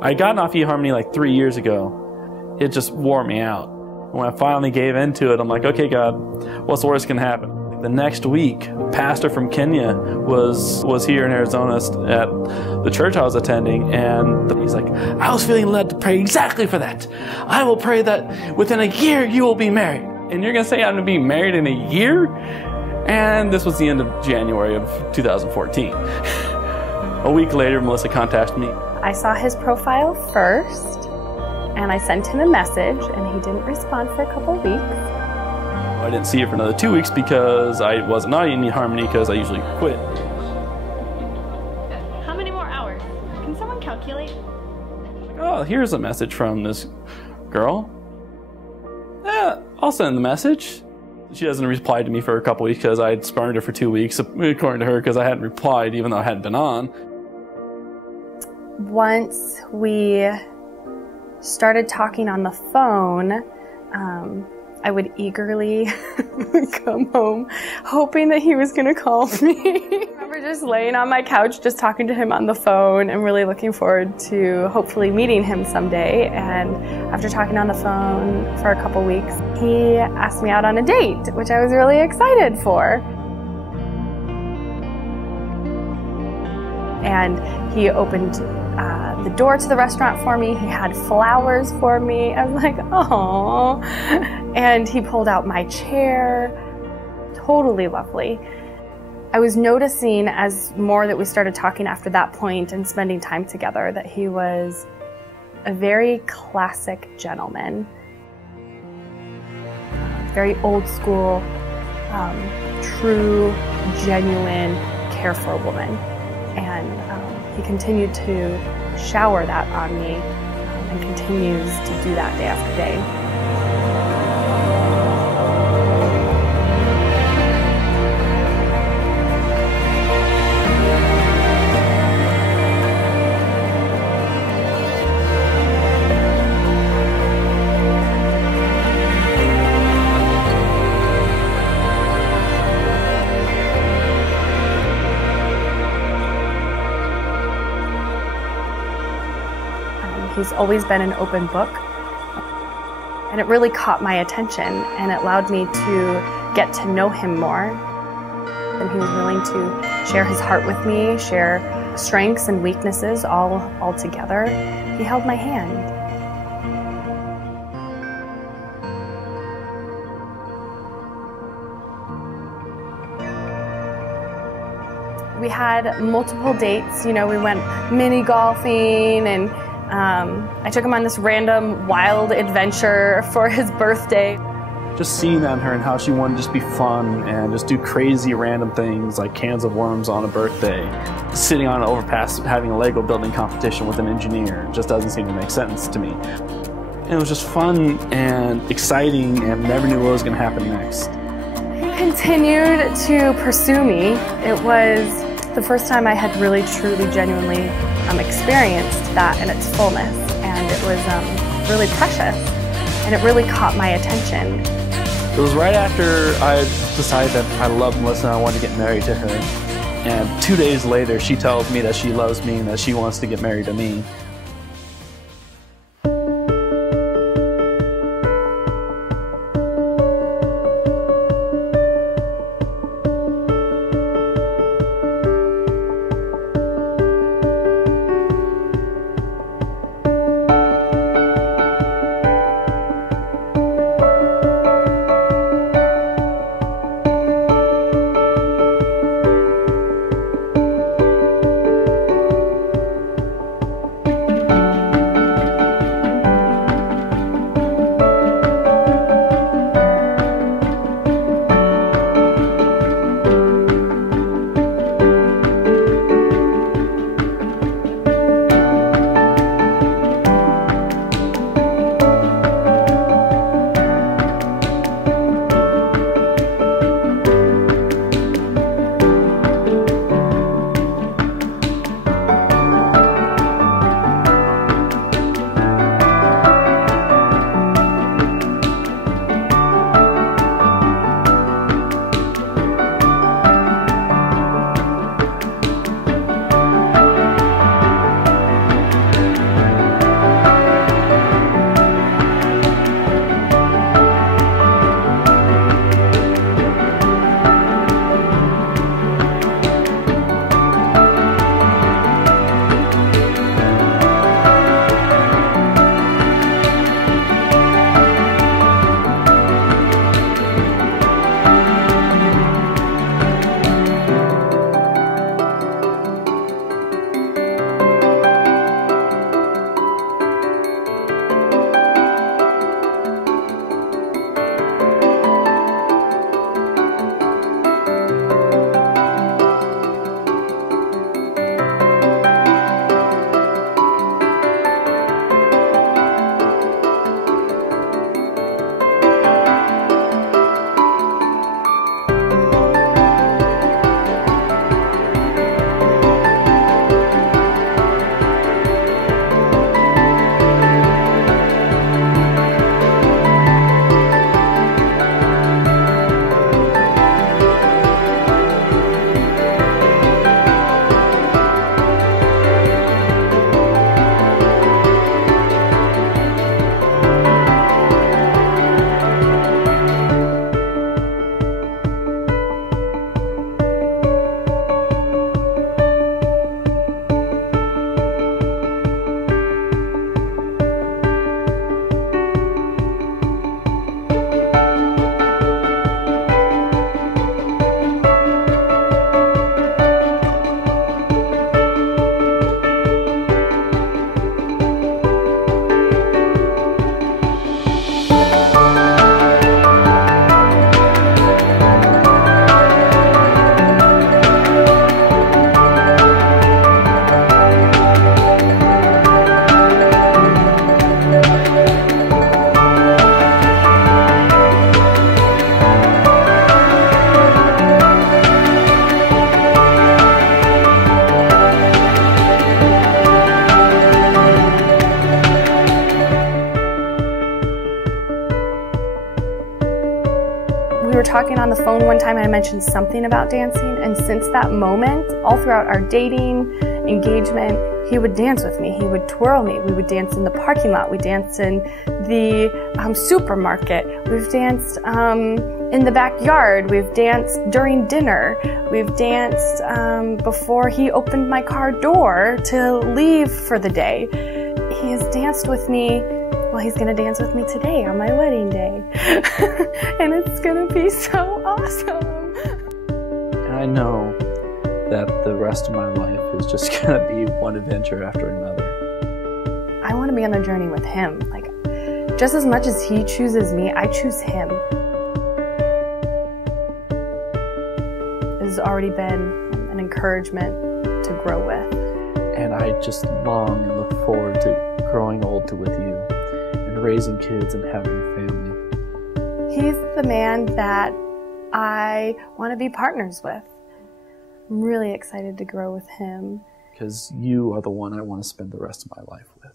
I got off eHarmony like 3 years ago. It just wore me out. When I finally gave into it, I'm like, okay, God, what's the worst that can happen? The next week, a pastor from Kenya was here in Arizona at the church I was attending, and he's like, I was feeling led to pray exactly for that. I will pray that within a year you will be married. And you're going to say I'm going to be married in a year? And this was the end of January of 2014. A week later, Melissa contacted me. I saw his profile first, and I sent him a message, and he didn't respond for a couple of weeks. I didn't see it for another 2 weeks because I was not in eHarmony because I usually quit. How many more hours? Can someone calculate? Oh, here's a message from this girl. Yeah, I'll send the message. She hasn't replied to me for a couple weeks because I had spurned her for 2 weeks, according to her, because I hadn't replied even though I hadn't been on. Once we started talking on the phone, I would eagerly come home hoping that he was going to call me. I remember just laying on my couch just talking to him on the phone and really looking forward to hopefully meeting him someday. And after talking on the phone for a couple weeks, he asked me out on a date, which I was really excited for. And he opened the door to the restaurant for me. He had flowers for me. I was like, oh. And he pulled out my chair. Totally lovely. I was noticing as more that we started talking after that point and spending time together that he was a very classic gentleman. Very old school, true, genuine care for a woman. And he continued to shower that on me and continues to do that day after day. He's always been an open book, and it really caught my attention, and it allowed me to get to know him more. And he was willing to share his heart with me, share strengths and weaknesses all together. He held my hand. We had multiple dates. You know, we went mini golfing, and I took him on this random wild adventure for his birthday. Just seeing that in her and how she wanted to just be fun and just do crazy random things like cans of worms on a birthday. Sitting on an overpass having a Lego building competition with an engineer just doesn't seem to make sense to me. And it was just fun and exciting and never knew what was going to happen next. He continued to pursue me. It was the first time I had really, truly, genuinely experienced that in its fullness, and it was really precious, and it really caught my attention. It was right after I decided that I loved Melissa and I wanted to get married to her, and 2 days later she tells me that she loves me and that she wants to get married to me. talking on the phone one time and I mentioned something about dancing, and since that moment, all throughout our dating, engagement, he would dance with me. He would twirl me. We would dance in the parking lot. We danced in the supermarket. We've danced in the backyard. We've danced during dinner. We've danced before he opened my car door to leave for the day. He has danced with me. Well, he's gonna dance with me today on my wedding day. And it's gonna be so awesome. And I know that the rest of my life is just gonna be one adventure after another. I wanna be on a journey with him. Like, just as much as he chooses me, I choose him. It has already been an encouragement to grow with. And I just long and look forward to growing old with you and raising kids and having a family. He's the man that I want to be partners with. I'm really excited to grow with him. Because you are the one I want to spend the rest of my life with.